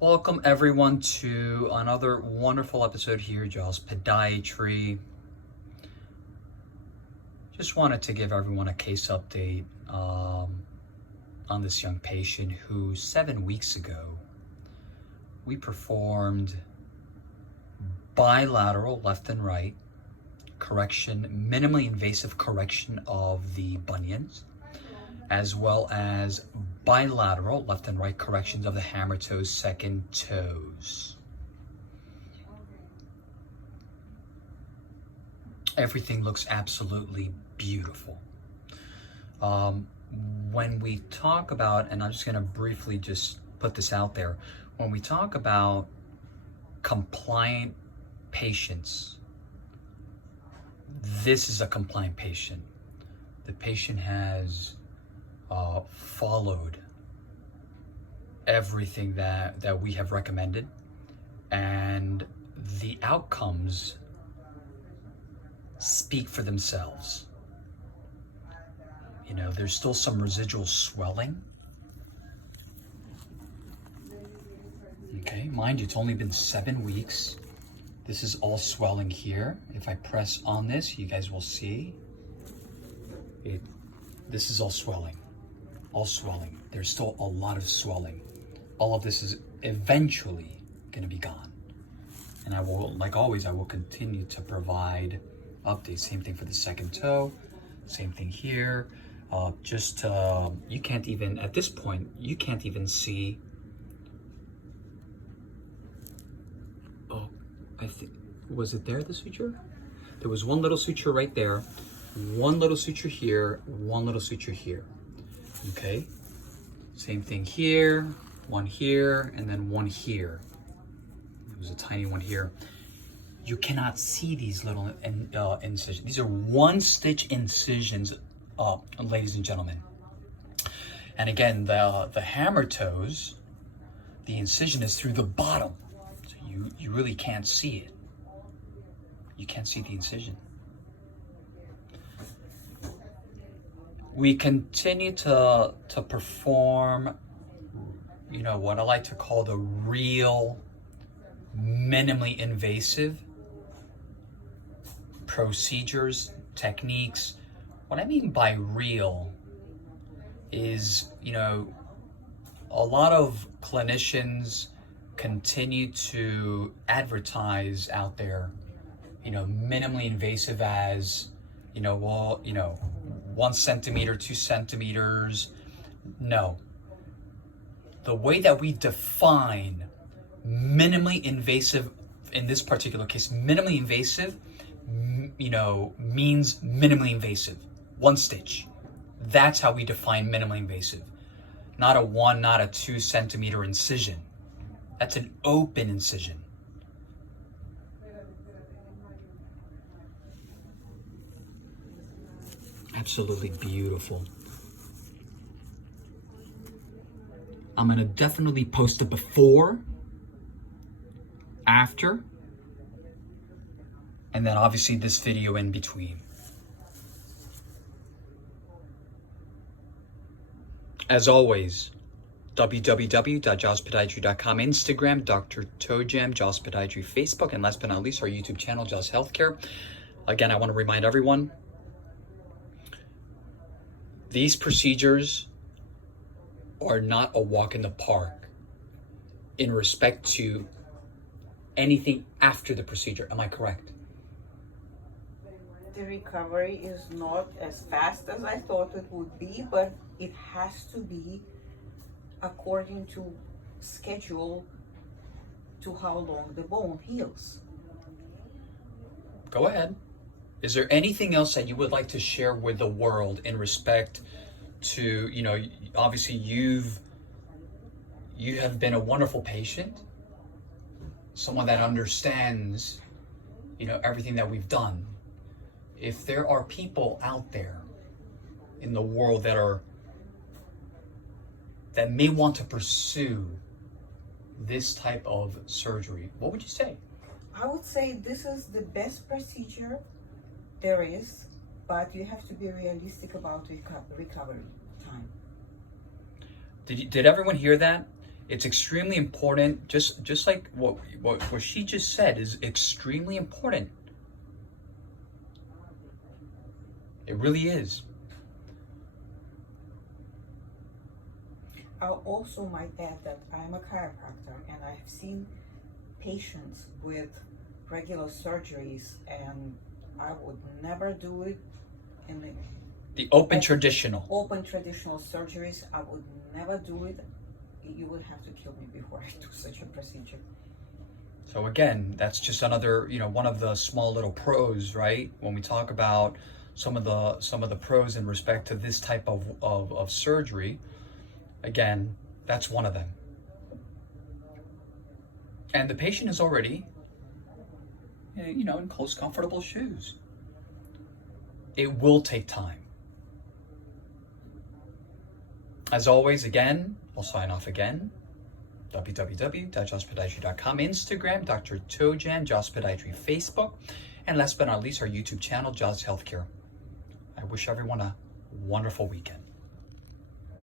Welcome everyone to another wonderful episode here, Joel's Podiatry. Just wanted to give everyone a case update on this young patient who 7 weeks ago we performed bilateral left and right correction, minimally invasive correction of the bunions, as well as bilateral left and right corrections of the hammer toes, second toes. Everything looks absolutely beautiful. When we talk about, and I'm just going to briefly just put this out there, when we talk about compliant patients, this is a compliant patient. The patient has followed everything that we have recommended, and the outcomes speak for themselves. You know, there's still some residual swelling. Okay, mind you, it's only been 7 weeks. This is all swelling here. If I press on this, you guys will see it. This is all swelling. All swelling. There's still a lot of swelling. All of this is eventually going to be gone. And I will, like always, I will continue to provide updates. Same thing for the second toe. Same thing here. You can't even, at this point, you can't even see. Oh, I think, was it there, the suture? There was one little suture right there, one little suture here, one little suture here. Okay, same thing here, one here, and then one here. There was a tiny one here. You cannot see these little incisions. These are 1-stitch incisions, ladies and gentlemen. And again, the hammer toes, the incision is through the bottom. So you really can't see it. You can't see the incision. We continue to perform, you know, what I like to call the real minimally invasive procedures, techniques. What I mean by real is, you know, a lot of clinicians continue to advertise out there, you know, minimally invasive as, you know, well, you know, 1 centimeter, 2 centimeters. No. The way that we define minimally invasive, in this particular case, minimally invasive, you know, means minimally invasive. 1 stitch. That's how we define minimally invasive. Not a 1, not a 2 centimeter incision. That's an open incision. Absolutely beautiful. I'm gonna definitely post a before, after, and then obviously this video in between. As always, www.jawspodiatry.com, Instagram, Dr. Tojam, Jaws Podiatry, Facebook, and last but not least, our YouTube channel, Jaws Healthcare. Again, I want to remind everyone, these procedures are not a walk in the park in respect to anything after the procedure. Am I correct? The recovery is not as fast as I thought it would be, but it has to be according to schedule to how long the bone heals. Go ahead. Is there anything else that you would like to share with the world in respect to, you know, obviously you have been a wonderful patient, someone that understands, you know, everything that we've done. If there are people out there in the world that may want to pursue this type of surgery, what would you say? I would say this is the best procedure there is, but you have to be realistic about recovery time. Did everyone hear that? It's extremely important, just like what she just said is extremely important. It really is. I also might add that I'm a chiropractor and I've seen patients with regular surgeries, and I would never do it in the open traditional surgeries. I would never do it. You would have to kill me before I do such a procedure. So again, that's just another, one of the small little pros, right? When we talk about some of the pros in respect to this type of surgery, again, that's one of them. And the patient is already, in close, comfortable shoes. It will take time. As always, again, I'll sign off again. www.jospodiatry.com, Instagram, Dr. Tojan, Jos Podiatry, Facebook, and last but not least, our YouTube channel, Jos Healthcare. I wish everyone a wonderful weekend.